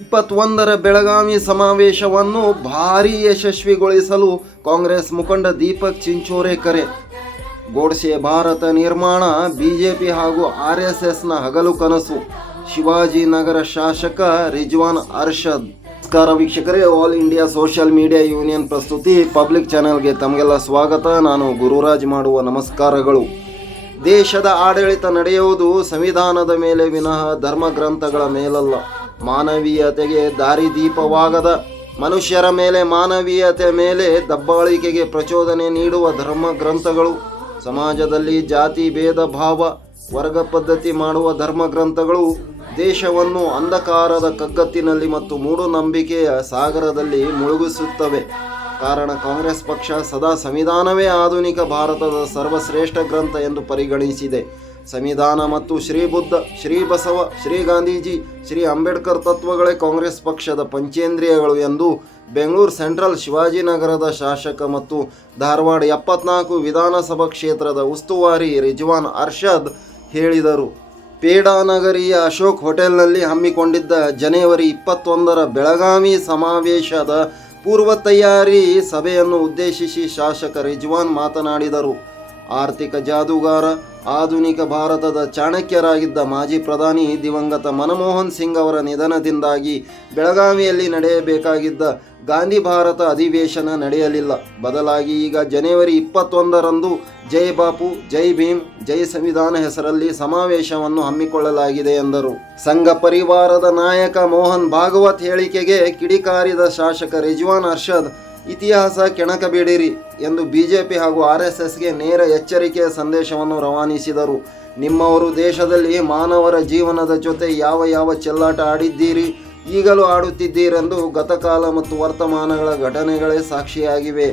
ಇಪ್ಪತ್ತೊಂದರ ಬೆಳಗಾವಿ ಸಮಾವೇಶವನ್ನು ಭಾರೀ ಯಶಸ್ವಿಗೊಳಿಸಲು ಕಾಂಗ್ರೆಸ್ ಮುಖಂಡ ದೀಪಕ್ ಚಿಂಚೋರೆ ಕರೆ. ಗೋಡ್ಸೆ ಭಾರತ ನಿರ್ಮಾಣ, ಬಿಜೆಪಿ ಹಾಗೂ ಆರ್ ಎಸ್ ಎಸ್ನ ಹಗಲು ಕನಸು. ಶಿವಾಜಿನಗರ ಶಾಸಕ ರಿಜ್ವಾನ್ ಅರ್ಷದ್. ನಮಸ್ಕಾರ ವೀಕ್ಷಕರೇ, all India social media union ಪ್ರಸ್ತುತಿ ಪಬ್ಲಿಕ್ ಚಾನೆಲ್ಗೆ ತಮಗೆಲ್ಲ ಸ್ವಾಗತ. ನಾನು ಗುರುರಾಜ್ ಮಾಡುವ ನಮಸ್ಕಾರಗಳು. ದೇಶದ ಆಡಳಿತ ನಡೆಯುವುದು ಸಂವಿಧಾನದ ಮೇಲೆ ವಿನಃ ಧರ್ಮ ಗ್ರಂಥಗಳ ಮೇಲಲ್ಲ. ಮಾನವೀಯತೆಗೆ ದಾರಿದೀಪವಾಗದ ಮನುಷ್ಯರ ಮೇಲೆ, ಮಾನವೀಯತೆ ಮೇಲೆ ದಬ್ಬಾಳಿಕೆಗೆ ಪ್ರಚೋದನೆ ನೀಡುವ ಧರ್ಮ ಗ್ರಂಥಗಳು ಸಮಾಜದಲ್ಲಿ ಜಾತಿ ಭೇದ ಭಾವ, ವರ್ಗ ಪದ್ಧತಿ ಮಾಡುವ ಧರ್ಮ ಗ್ರಂಥಗಳು ದೇಶವನ್ನು ಅಂಧಕಾರದ ಕಗ್ಗತ್ತಿನಲ್ಲಿ ಮತ್ತು ಮೂಢನಂಬಿಕೆಯ ಸಾಗರದಲ್ಲಿ ಮುಳುಗಿಸುತ್ತವೆ. ಕಾರಣ ಕಾಂಗ್ರೆಸ್ ಪಕ್ಷ ಸದಾ ಸಂವಿಧಾನವೇ ಆಧುನಿಕ ಭಾರತದ ಸರ್ವಶ್ರೇಷ್ಠ ಗ್ರಂಥ ಎಂದು ಪರಿಗಣಿಸಿದೆ. ಸಂವಿಧಾನ ಮತ್ತು ಶ್ರೀ ಬುದ್ಧ, ಶ್ರೀ ಬಸವ, ಶ್ರೀ ಗಾಂಧೀಜಿ, ಶ್ರೀ ಅಂಬೇಡ್ಕರ್ ತತ್ವಗಳೇ ಕಾಂಗ್ರೆಸ್ ಪಕ್ಷದ ಪಂಚೇಂದ್ರಿಯಗಳು ಎಂದು ಬೆಂಗಳೂರು ಸೆಂಟ್ರಲ್ ಶಿವಾಜಿನಗರದ ಶಾಸಕ ಮತ್ತು ಧಾರವಾಡ ಎಪ್ಪತ್ನಾಲ್ಕು ವಿಧಾನಸಭಾ ಕ್ಷೇತ್ರದ ಉಸ್ತುವಾರಿ ರಿಜ್ವಾನ್ ಅರ್ಷದ್ ಹೇಳಿದರು. ಪೇಡಾನಗರಿಯ ಅಶೋಕ್ ಹೋಟೆಲ್ನಲ್ಲಿ ಹಮ್ಮಿಕೊಂಡಿದ್ದ ಜನವರಿ ಇಪ್ಪತ್ತೊಂದರ ಬೆಳಗಾವಿ ಸಮಾವೇಶದ ಪೂರ್ವ ತಯಾರಿ ಸಭೆಯನ್ನು ಉದ್ದೇಶಿಸಿ ಶಾಸಕ ರಿಜ್ವಾನ್ ಮಾತನಾಡಿದರು. ಆರ್ಥಿಕ ಜಾದೂಗಾರ ಆಧುನಿಕ ಭಾರತದ ಚಾಣಕ್ಯರಾಗಿದ್ದ ಮಾಜಿ ಪ್ರಧಾನಿ ದಿವಂಗತ ಮನಮೋಹನ್ ಸಿಂಗ್ ಅವರ ನಿಧನದಿಂದಾಗಿ ಬೆಳಗಾವಿಯಲ್ಲಿ ನಡೆಯಬೇಕಾಗಿದ್ದ ಗಾಂಧಿ ಭಾರತ ಅಧಿವೇಶನ ನಡೆಯಲಿಲ್ಲ. ಬದಲಾಗಿ ಈಗ ಜನವರಿ ಇಪ್ಪತ್ತೊಂದರಂದು ಜೈ ಬಾಪು, ಜೈ ಭೀಮ್, ಜೈ ಸಂವಿಧಾನ ಹೆಸರಲ್ಲಿ ಸಮಾವೇಶವನ್ನು ಹಮ್ಮಿಕೊಳ್ಳಲಾಗಿದೆ ಎಂದರು. ಸಂಘ ಪರಿವಾರದ ನಾಯಕ ಮೋಹನ್ ಭಾಗವತ್ ಹೇಳಿಕೆಗೆ ಕಿಡಿಕಾರಿದ ಶಾಸಕ ರಿಜ್ವಾನ್ ಅರ್ಷದ್ ಇತಿಹಾಸ ಕೆಣಕಬೇಡಿರಿ ಎಂದು ಬಿಜೆಪಿ ಹಾಗೂ ಆರ್ ಎಸ್ ಎಸ್ಗೆ ನೇರ ಎಚ್ಚರಿಕೆಯ ಸಂದೇಶವನ್ನು ರವಾನಿಸಿದರು. ನಿಮ್ಮವರು ದೇಶದಲ್ಲಿ ಮಾನವರ ಜೀವನದ ಜೊತೆ ಯಾವ ಯಾವ ಚೆಲ್ಲಾಟ ಆಡಿದ್ದೀರಿ, ಈಗಲೂ ಆಡುತ್ತಿದ್ದೀರೆಂದು ಗತಕಾಲ ಮತ್ತು ವರ್ತಮಾನಗಳ ಘಟನೆಗಳೇ ಸಾಕ್ಷಿಯಾಗಿವೆ.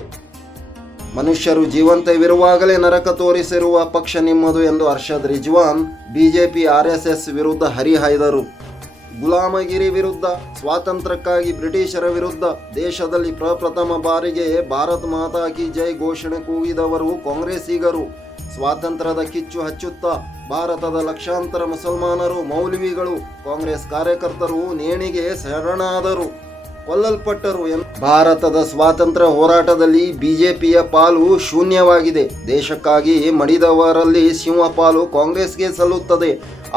ಮನುಷ್ಯರು ಜೀವಂತವಿರುವಾಗಲೇ ನರಕ ತೋರಿಸಿರುವ ಪಕ್ಷ ನಿಮ್ಮದು ಎಂದು ಅರ್ಷದ್ ರಿಜ್ವಾನ್, ಬಿಜೆಪಿ ಎಸ್ ವಿರುದ್ಧ ಹರಿಹಾಯ್ದರು. ಗುಲಾಮಗಿರಿ ವಿರುದ್ಧ, ಸ್ವಾತಂತ್ರ್ಯಕ್ಕಾಗಿ ಬ್ರಿಟಿಷರ ವಿರುದ್ಧ, ದೇಶದಲ್ಲಿ ಪ್ರಪ್ರಥಮ ಬಾರಿಗೆ ಭಾರತ್ ಮಾತಾ ಕಿ ಜೈ ಘೋಷಣೆ ಕೂಗಿದವರು ಕಾಂಗ್ರೆಸ್ಸಿಗರು. ಸ್ವಾತಂತ್ರ್ಯದ ಕಿಚ್ಚು ಹಚ್ಚುತ್ತಾ, ಭಾರತದ ಲಕ್ಷಾಂತರ ಮುಸಲ್ಮಾನರು, ಮೌಲ್ವಿಗಳು, ಕಾಂಗ್ರೆಸ್ ಕಾರ್ಯಕರ್ತರು, ನೇಣಿಗೆ ಶರಣಾದರು. ಕೊಲ್ಲಲ್ಪಟ್ಟರು ಭಾರತದ ಸ್ವಾತಂತ್ರ್ಯ ಹೋರಾಟದಲ್ಲಿ ಬಿಜೆಪಿಯ ಪಾಲು ಶೂನ್ಯವಾಗಿದೆ. ದೇಶಕ್ಕಾಗಿ ಮಡಿದವರಲ್ಲಿ ಸಿಂಹ ಪಾಲು ಕಾಂಗ್ರೆಸ್ಗೆ ಸಲ್ಲುತ್ತದೆ.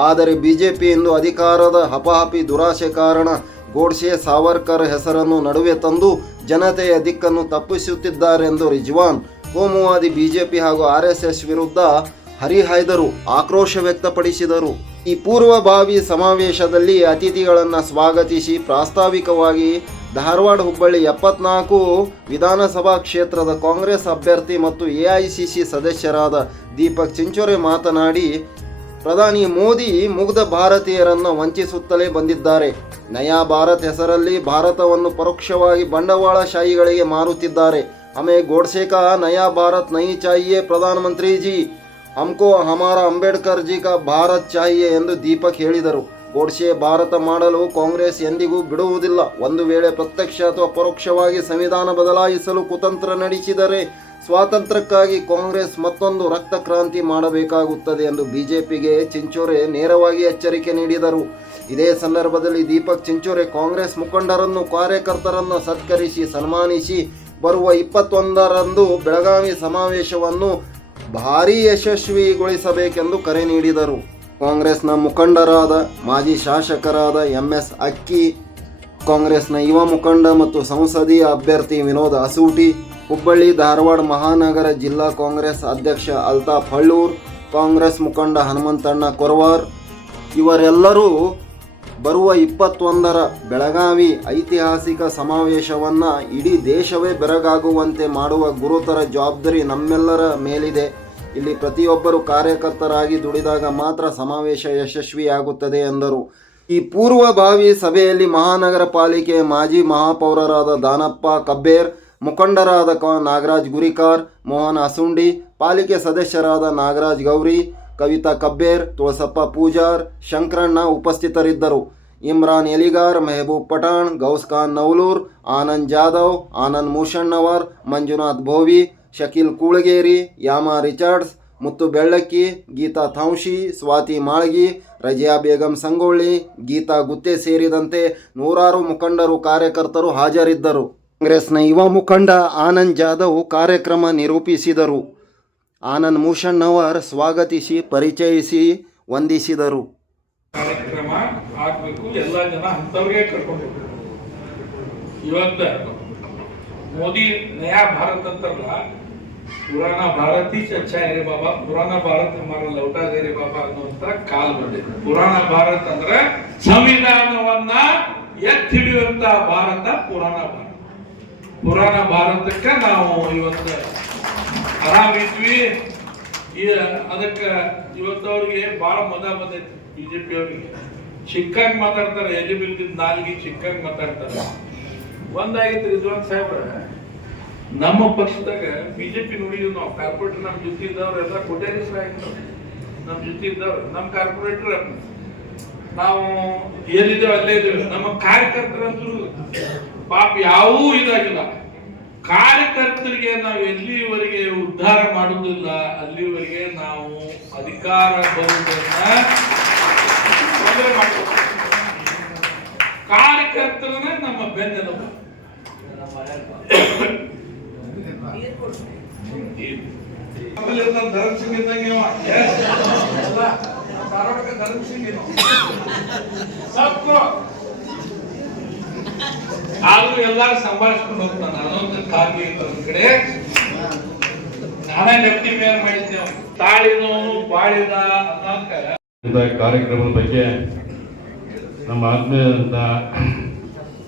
ಆದರೆ ಬಿಜೆಪಿ ಇಂದು ಅಧಿಕಾರದ ಹಪಾಹಪಿ ದುರಾಶೆ ಕಾರಣ ಗೋಡ್ಸೆ ಸಾವರ್ಕರ್ ಹೆಸರನ್ನು ನಡುವೆ ತಂದು ಜನತೆಯ ದಿಕ್ಕನ್ನು ತಪ್ಪಿಸುತ್ತಿದ್ದಾರೆಂದು ರಿಜ್ವಾನ್. ಕೋಮುವಾದಿ ಬಿಜೆಪಿ ಹಾಗೂ ಆರ್ ಎಸ್ ಎಸ್ ವಿರುದ್ಧ ಹರಿಹಾಯ್ದರು, ಆಕ್ರೋಶ ವ್ಯಕ್ತಪಡಿಸಿದರು. ಈ ಪೂರ್ವಭಾವಿ ಸಮಾವೇಶದಲ್ಲಿ ಅತಿಥಿಗಳನ್ನು ಸ್ವಾಗತಿಸಿ ಪ್ರಾಸ್ತಾವಿಕವಾಗಿ ಧಾರವಾಡ ಹುಬ್ಬಳ್ಳಿ ಎಪ್ಪತ್ನಾಲ್ಕು ವಿಧಾನಸಭಾ ಕ್ಷೇತ್ರದ ಕಾಂಗ್ರೆಸ್ ಅಭ್ಯರ್ಥಿ ಮತ್ತು ಎಐಸಿಸಿ ಸದಸ್ಯರಾದ ದೀಪಕ್ ಚಿಂಚೋರೆ ಮಾತನಾಡಿ ಪ್ರಧಾನಿ ಮೋದಿ ಮುಗ್ಧ ಭಾರತೀಯರನ್ನು ವಂಚಿಸುತ್ತಲೇ ಬಂದಿದ್ದಾರೆ. ನಯಾ ಭಾರತ್ ಹೆಸರಲ್ಲಿ ಭಾರತವನ್ನು ಪರೋಕ್ಷವಾಗಿ ಬಂಡವಾಳಶಾಹಿಗಳಿಗೆ ಮಾರುತ್ತಿದ್ದಾರೆ. ಹಮೇ ಗೋಡ್ಸೆ ಕಾ ನಯಾ ಭಾರತ್ ನೈ ಚಾಹಿಯೇ ಪ್ರಧಾನಮಂತ್ರಿ ಜಿ. ಹಮ್ಕೋ ಹಮಾರ ಅಂಬೇಡ್ಕರ್ ಜಿ ಕಾ ಭಾರತ್ ಚಾಹಿಯೇ ಎಂದು ದೀಪಕ್ ಹೇಳಿದರು. ಗೋಡ್ಸೆ ಭಾರತ ಮಾಡಲು ಕಾಂಗ್ರೆಸ್ ಎಂದಿಗೂ ಬಿಡುವುದಿಲ್ಲ. ಒಂದು ವೇಳೆ ಪ್ರತ್ಯಕ್ಷ ಅಥವಾ ಪರೋಕ್ಷವಾಗಿ ಸಂವಿಧಾನ ಬದಲಾಯಿಸಲು ಕುತಂತ್ರ ನಡೆಸಿದರೆ ಸ್ವಾತಂತ್ರ್ಯಕ್ಕಾಗಿ ಕಾಂಗ್ರೆಸ್ ಮತ್ತೊಂದು ರಕ್ತ ಕ್ರಾಂತಿ ಮಾಡಬೇಕಾಗುತ್ತದೆ ಎಂದು ಬಿಜೆಪಿಗೆ ಚಿಂಚೋರೆ ನೇರವಾಗಿ ಎಚ್ಚರಿಕೆ ನೀಡಿದರು. ಇದೇ ಸಂದರ್ಭದಲ್ಲಿ ದೀಪಕ್ ಚಿಂಚೋರೆ ಕಾಂಗ್ರೆಸ್ ಮುಖಂಡರನ್ನು, ಕಾರ್ಯಕರ್ತರನ್ನು ಸತ್ಕರಿಸಿ, ಸನ್ಮಾನಿಸಿ, ಬರುವ ಇಪ್ಪತ್ತೊಂದರಂದು ಬೆಳಗಾವಿ ಸಮಾವೇಶವನ್ನು ಭಾರೀ ಯಶಸ್ವಿಗೊಳಿಸಬೇಕೆಂದು ಕರೆ ನೀಡಿದರು. ಕಾಂಗ್ರೆಸ್ನ ಮುಖಂಡರಾದ ಮಾಜಿ ಶಾಸಕರಾದ ಎಂ ಎಸ್ ಅಕ್ಕಿ, ಕಾಂಗ್ರೆಸ್ನ ಯುವ ಮುಖಂಡ ಮತ್ತು ಸಂಸದೀಯ ಅಭ್ಯರ್ಥಿ ವಿನೋದ್ ಅಸೂಟಿ ಹುಬ್ಬಳ್ಳಿ, ಧಾರವಾಡ ಮಹಾನಗರ ಜಿಲ್ಲಾ ಕಾಂಗ್ರೆಸ್ ಅಧ್ಯಕ್ಷ ಅಲ್ತಾಫ್ ಹಳ್ಳೂರ್, ಕಾಂಗ್ರೆಸ್ ಮುಖಂಡ ಹನುಮಂತಣ್ಣ ಕೊರವಾರ್. ಇವರೆಲ್ಲರೂ ಬರುವ ಇಪ್ಪತ್ತೊಂದರ ಬೆಳಗಾವಿ ಐತಿಹಾಸಿಕ ಸಮಾವೇಶವನ್ನು ಇಡೀ ದೇಶವೇ ಬೆರಗಾಗುವಂತೆ ಮಾಡುವ ಗುರುತರ ಜವಾಬ್ದಾರಿ ನಮ್ಮೆಲ್ಲರ ಮೇಲಿದೆ. ಇಲ್ಲಿ ಪ್ರತಿಯೊಬ್ಬರು ಕಾರ್ಯಕರ್ತರಾಗಿ ದುಡಿದಾಗ ಮಾತ್ರ ಸಮಾವೇಶ ಯಶಸ್ವಿಯಾಗುತ್ತದೆ ಎಂದರು. ಈ ಪೂರ್ವಭಾವಿ ಸಭೆಯಲ್ಲಿ ಮಹಾನಗರ ಪಾಲಿಕೆ ಮಾಜಿ ಮಹಾಪೌರರಾದ ದಾನಪ್ಪ ಕಬ್ಬೇರ್ ಮುಖಂಡರಾದ ಕ ನಾಗರಾಜ್ ಗುರಿಕಾರ್, ಮೋಹನ್ ಅಸುಂಡಿ ಪಾಲಿಕೆ ಸದಸ್ಯರಾದ ನಾಗರಾಜ್ ಗೌರಿ, ಕವಿತಾ ಕಬ್ಬೇರ್, ತುಳಸಪ್ಪ ಪೂಜಾರ್, ಶಂಕರಣ್ಣ ಉಪಸ್ಥಿತರಿದ್ದರು. ಇಮ್ರಾನ್ ಎಲಿಗಾರ್, ಮೆಹಬೂಬ್ ಪಠಾಣ್, ಗೌಸ್ ಖಾನ್ ನೌಲೂರ್, ಆನಂದ್ ಜಾಧವ್, ಆನಂದ್ ಮೂಷಣ್ಣವರ್, ಮಂಜುನಾಥ್ ಭೋವಿ, ಶಕೀಲ್ ಕೂಳಗೇರಿ, ಯಾಮಾ ರಿಚರ್ಡ್ಸ್, ಮುತ್ತು ಬೆಳ್ಳಕ್ಕಿ, ಗೀತಾ ಥೌಶಿ, ಸ್ವಾತಿ ಮಾಳ್ಗಿ, ರಜಿಯಾ ಬೇಗಂ ಸಂಗೊಳ್ಳಿ, ಗೀತಾ ಗುತ್ತೆ ಸೇರಿದಂತೆ ನೂರಾರು ಮುಖಂಡರು ಕಾರ್ಯಕರ್ತರು ಹಾಜರಿದ್ದರು. ಕಾಂಗ್ರೆಸ್ನ ಯುವ ಮುಖಂಡ ಆನಂದ್ ಜಾಧವ್ ಕಾರ್ಯಕ್ರಮ ನಿರೂಪಿಸಿದರು. ಆನಂದ್ ಮೂಷಣ್ಣವರ್ ಸ್ವಾಗತಿಸಿ, ಪರಿಚಯಿಸಿ, ವಂದಿಸಿದರು. ಕಾರ್ಯಕ್ರಮ ಆಗಬೇಕು, ಎಲ್ಲ ಜನ ಅಂಥವ್ರಿಗೆ ಕರ್ಕೊಂಡು ಇವತ್ತ ಮೋದಿ ನಯಾ ಭಾರತ್ ಅಂತಾರಲ್ಲ, ಪುರಾಣ ಭಾರತಿ ಚರ್ಚಾ ಇರಿ ಬಾಬಾ, ಪುರಾಣ ಭಾರತ ಹಮಾರ ಲೌಟಾ ಬಾಬಾ ಅನ್ನುವಂತ ಕಾಲ್ ಬಂದಿದೆ. ಪುರಾಣ ಭಾರತ ಅಂದ್ರೆ ಸಂವಿಧಾನವನ್ನ ಎತ್ತಿಡಿಯುವಂತ ಭಾರತ ಪುರಾಣ ಭಾರತ. ಪುರಾಣ ಭಾರತಕ್ಕೆ ನಾವು ಇವತ್ತು ಆರಾಮಿದ್ವಿ. ಈ, ಅದಕ್ಕೆ ಇವತ್ತು ಅವ್ರಿಗೆ ಬಹಳ ಮದ ಜೆ ಬಿಜೆಪಿ ಅವರಿಗೆ. ಚಿಕ್ಕಂಗ್ ಮಾತಾಡ್ತಾರೆ, ಎಲ್ಲಿ ಬಿಲ್ದಿದ್ ನಾಲ್ಗಿ ಚಿಕ್ಕಂಗ್ ಮಾತಾಡ್ತಾರೆ. ಒಂದಾಗಿತ್ತು ರಿಜ್ವಾನ್ ಸಾಹೇಬ್ರ. ನಮ್ಮ ಪಕ್ಷದಾಗ ಬಿಜೆಪಿ ನೋಡಿದ್ವಿ ನಾವು. ಕಾರ್ಪೊರೇಟರ್ ನಮ್ಮ ಜೊತೆ ಇದ್ದವ್ರು ಎಲ್ಲ ಕೊಟ್ಯಾರಿಸ್ರ ಆಯ್ತು ನಮ್ಮ ಜೊತೆ ಇದ್ದವ್ರು ನಮ್ಮ ಕಾರ್ಪೊರೇಟರ್ ನಾವು ಎಲ್ಲಿದ್ದೇವೆ, ಅಲ್ಲೇ ಇದ್ದೇವೆ. ನಮ್ಮ ಕಾರ್ಯಕರ್ತರಂದ್ರು ಪಾಪ ಯಾವೂ ಇದಾಗಿಲ್ಲ. ಕಾರ್ಯಕರ್ತರಿಗೆ ನಾವು ಎಲ್ಲಿವರೆಗೆ ಉದ್ಧಾರ ಮಾಡುವುದಿಲ್ಲ, ಅಲ್ಲಿವರೆಗೆ ನಾವು ಅಧಿಕಾರ ಬರುವುದನ್ನ ಕಾರ್ಯಕರ್ತರನ್ನ ನಮ್ಮ ಬೆನ್ನೆಲುಬು. ಧರ್ಮಸಿಂಗ್ ಇದ್ದಂಗೆ ಧರ್ಮಸಿಂಗ್ ಧರ್ಮ್ ಇವ. ಆದ್ರೂ ಎಲ್ಲಾರು ಸಂಭಾಳಿಸ್ಕೊಂಡು ಹೋಗ್ತಾನೆ. ಅದೊಂದು ಇತ್ತು ಕಡೆ. ನಾನೇ ಡೆಪ್ಟಿ ಮೇಯರ್ ಮಾಡಿದ್ದೇವೆ ತಾಳಿದವನು ಬಾಳಿದ ಅನ್ನೋಕ ಕಾರ್ಯಕ್ರಮದ ಬಗ್ಗೆ ನಮ್ಮ ಆತ್ಮೀಯದಂತ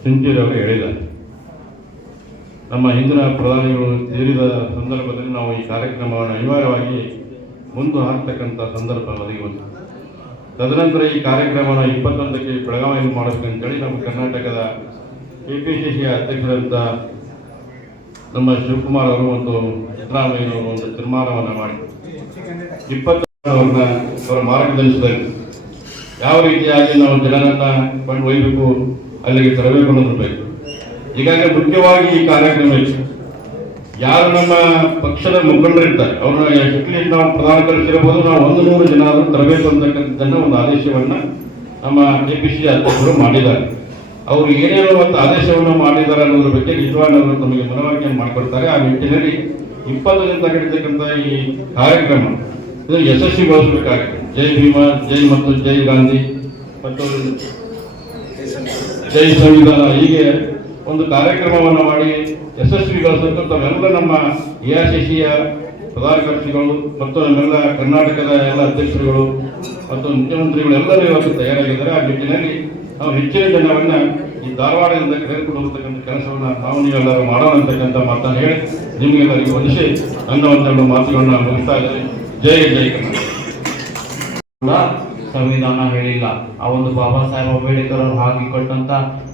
ಸಿಂಚೂರಿ ಅವರು ಹೇಳಿದ್ದಾರೆ ನಮ್ಮ ಹಿಂದಿನ ಪ್ರಧಾನಿಗಳು ಸೇರಿದ ಸಂದರ್ಭದಲ್ಲಿ ನಾವು ಈ ಕಾರ್ಯಕ್ರಮವನ್ನು ಅನಿವಾರ್ಯವಾಗಿ ಮುಂದೆ ಹಾಕ್ತಕ್ಕಂಥ ಸಂದರ್ಭ ಒದಗಿ ಬಂತು. ತದನಂತರ ಈ ಕಾರ್ಯಕ್ರಮವನ್ನು ಇಪ್ಪತ್ತೊಂದಕ್ಕೆ ಬೆಳಗಾವಿಯಲ್ಲಿ ಮಾಡಬೇಕಂತೇಳಿ ನಮ್ಮ ಕರ್ನಾಟಕದ ಪಿ ಸಿ ಅಧ್ಯಕ್ಷರಂತ ನಮ್ಮ ಶಿವಕುಮಾರ್ ಅವರು ಒಂದು ಸಿದ್ದರಾಮಯ್ಯನವರು ಒಂದು ತೀರ್ಮಾನವನ್ನು ಮಾಡಿ. ಇಪ್ಪತ್ತ ಅವ್ರನ್ನ ಅವರ ಮಾರ್ಗದರ್ಶನದಲ್ಲಿ ಯಾವ ರೀತಿಯಾಗಿ ನಾವು ಜನರನ್ನ ಕಂಡು ಒಯ್ಯಬೇಕು ಅಲ್ಲಿಗೆ ತರಬೇಕು ಅನ್ನೋದ್ರ ಬೇಕು. ಈಗಾಗಲೇ ಮುಖ್ಯವಾಗಿ ಈ ಕಾರ್ಯಕ್ರಮ ಯಾರು ನಮ್ಮ ಪಕ್ಷದ ಮುಖಂಡರಿರ್ತಾರೆ ಅವ್ರನ್ನ ಎಟ್ಲಿ ನಾವು ಪ್ರಧಾನ ಕರೆಸಿರಬಹುದು ನಾವು ಒಂದು ನೂರು ಜನ ಆದರೂ ತರಬೇಕು ಅಂತಕ್ಕಂಥದ್ದನ್ನು ಒಂದು ಆದೇಶವನ್ನು ನಮ್ಮ ಕೆ ಪಿ ಸಿ ಅಧ್ಯಕ್ಷರು ಮಾಡಿದ್ದಾರೆ. ಅವರು ಏನೇನು ಒಂದು ಆದೇಶವನ್ನು ಮಾಡಿದ್ದಾರೆ ಅನ್ನೋದ್ರ ಬಗ್ಗೆ ನಿಜವಾಗಿ ಅವರು ನಮಗೆ ಮನವರಿಕೆಯನ್ನು ಮಾಡಿಕೊಡ್ತಾರೆ. ಆ ನಿಟ್ಟಿನಲ್ಲಿ ಇಪ್ಪತ್ತರಿಂದ ದಿನ ತಗೊಂಡಿರ್ತಕ್ಕಂಥ ಈ ಕಾರ್ಯಕ್ರಮ, ಇದು ಯಶಸ್ವಿಗೊಳಿಸಬೇಕಾಗಿದೆ ಜೈ ಭೀಮ, ಜೈ ಮತ್ತು ಜೈ ಗಾಂಧಿ. ಮತ್ತು ಜೈ ಸಂವಿಧಾನ. ಹೀಗೆ ಒಂದು ಕಾರ್ಯಕ್ರಮವನ್ನು ಮಾಡಿ ಯಶಸ್ವಿಗೊಳಿಸಬೇಕು ತಾವೆಲ್ಲ ನಮ್ಮ ಎ ಆರ್ ಸಿ ಸಿಯ ಪ್ರಧಾನ ಕಾರ್ಯದರ್ಶಿಗಳು ಮತ್ತು ನಮ್ಮೆಲ್ಲ ಕರ್ನಾಟಕದ ಎಲ್ಲ ಅಧ್ಯಕ್ಷರುಗಳು ಮತ್ತು ಮುಖ್ಯಮಂತ್ರಿಗಳು ಎಲ್ಲರೂ ಇವತ್ತು ತಯಾರಾಗಿದ್ದಾರೆ. ಆ ನಿಟ್ಟಿನಲ್ಲಿ ನಾವು ಹೆಚ್ಚಿನ ಜನವನ್ನ ಈ ಧಾರವಾಡದಿಂದ ಕರೆದುಕೊಂಡು ಹೋಗ್ತಕ್ಕಂಥ ಕೆಲಸವನ್ನ ನಾವು ನೀವೆಲ್ಲರೂ ಮಾಡೋಣ ಅಂತಕ್ಕಂಥ ಮಾತನ್ನು ಹೇಳಿ ನಿಮಗೆಲ್ಲರಿಗೂ ವಂದಿಸಿ ನನ್ನ ಒಂದೆರಡು ಮಾತುಗಳನ್ನ ಮುಗಿಸ್ತಾ ಇದ್ದೇನೆ. ಜೈ ಜೈ ಕನ್ನಡ ಸಂವಿಧಾನ ಹೇಳಿಲ್ಲ. ಆ ಒಂದು ಬಾಬಾ ಸಾಹೇಬ್ ಅಂಬೇಡ್ಕರ್ ಅವರು ಹಾಕಿ ಕೊಟ್ಟಂತ